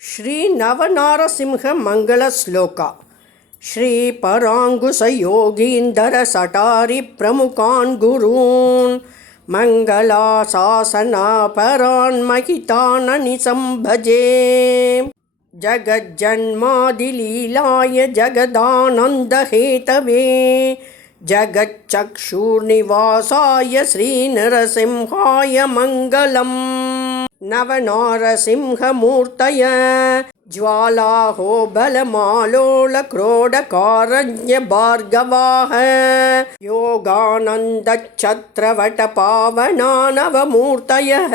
श्रीनवनारसिंहमङ्गलश्लोका। श्रीपराङ्कुशयोगीन्दरसटारिप्रमुखान् गुरून् मङ्गलाशासनापरान् महिताननिशं भजे जगज्जन्मादिलीलाय जगदानन्दहेतवे। जगच्चक्षुर्निवासाय श्रीनरसिंहाय मङ्गलम् नवनारसिंहमूर्तय। ज्वालाहो बलमालोलक्रोडकारज्ञभार्गवाः योगानन्दच्छत्रवटपावना नवमूर्तयः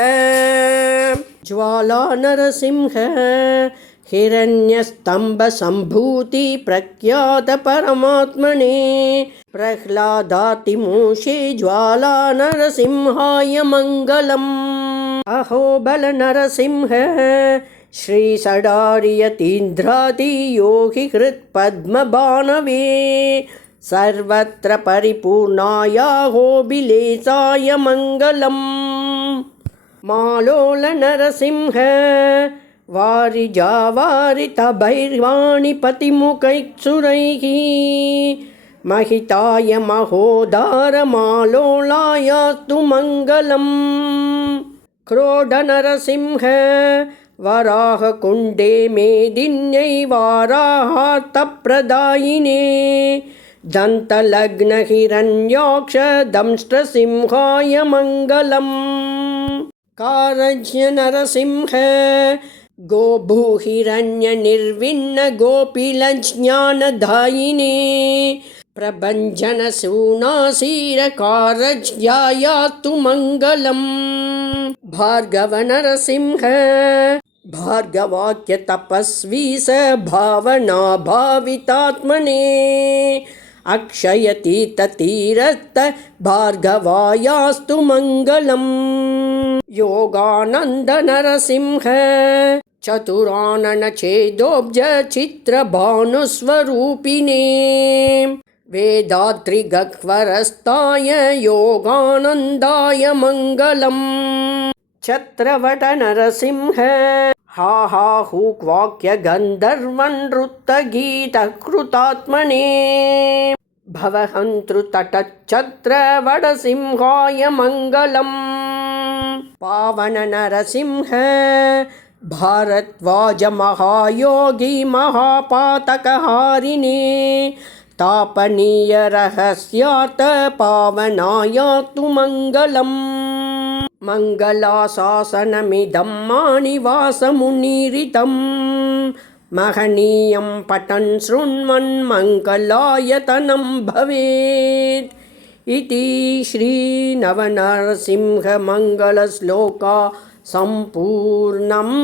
ज्वालानरसिंह हिरण्यस्तम्भसम्भूति प्रख्यातपरमात्मने प्रह्लादातिमूषे ज्वालानरसिंहाय मङ्गलम् अहो बलनरसिंह श्रीषडार्यतीन्द्रादियोगि हृत्पद्मबाणवे सर्वत्र परिपूर्णायाहो बिलेसाय मङ्गलम्। मालोलनरसिंह वारिजावारितभैर्वाणिपतिमुखैक्षुरैः महिताय महोदारमालोलायास्तु मङ्गलम् क्रोडनरसिंह वराहकुण्डे मेदिन्यै वाराहातप्रदायिने दन्तलग्नहिरण्याक्षदंष्ट्रसिंहाय मङ्गलम्। कारज्ञनरसिंह गोभूहिरण्यनिर्विण्णगोपिलज्ञानदायिने प्रभञ्जनसूनासीरकारज्ञायातु मङ्गलम् भार्गवनरसिंह भार्गवाक्यतपस्वी स भावना भावितात्मने अक्षयतीततीरस्त भार्गवायास्तु मङ्गलम् योगानन्दनरसिंह चतुराननचेदोब्जचित्रभानुस्वरूपिणे वेदात्रिगह्वरस्ताय योगानन्दाय मङ्गलम्। छत्रवटनरसिंह। हा हा हूक्वाक्यगन्धर्वनृत्तगीतकृतात्मने भवहन्तृतटच्छत्रवडसिंहाय मङ्गलम्। पावननरसिंह भारद्वाजमहायोगी महापातकहारिणे तापनीयरहस्यार्थपावनायातु मङ्गलम् मङ्गलाशासनमिदं मानिवासमुनीरितं महनीयं पठन् शृण्वन् मङ्गलायतनं भवेत्। इति श्रीनवनरसिंहमङ्गलश्लोका सम्पूर्णम्